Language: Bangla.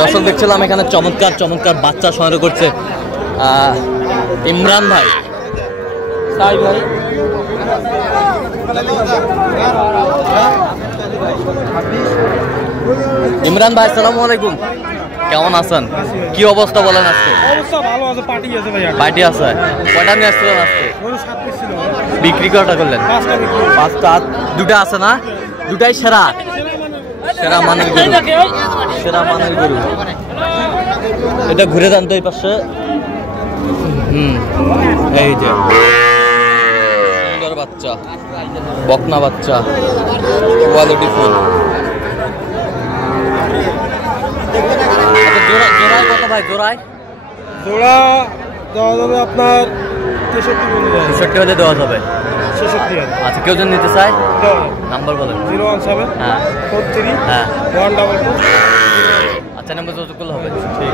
দর্শক দেখছিলাম এখানে চমৎকার চমৎকার বাচ্চা সংগ্রহ করছে ইমরান ভাই। তাই ভাই ইমরান ভাই আসসালামু আলাইকুম, কেমন আছেন? কি অবস্থা বলেন আজকে? অবস্থা ভালো আছে, পার্টি আছে ভাই। পার্টি আছে, কয়টা নিয়ে আসছিলেন আজকে? 7 পিস ছিল। বিক্রি কয়টা করলেন? 5টা বিক্রি। 5টা। দুটা আছে না? দুটাই সেরা, সেরা মানের গরু, সেরা মানের গরু। এটা ঘুরে যান তো এই পাশে। এই যে সুন্দর বাচ্চা, বকনা বাচ্চা, কোয়ালিটি ফুল। জোড়ায় কত ভাই? জোড়ায় জোড়া দেওয়া যাবে আপনার 63 হলে দেওয়া যাবে। 66। আচ্ছা, কেউ যদি নিতে চায় নাম্বার বলেন। 017 হ্যাঁ 43 হ্যাঁ 144। আচ্ছা, নাম্বার যোগাযোগ করলে হবে। ঠিক আছে।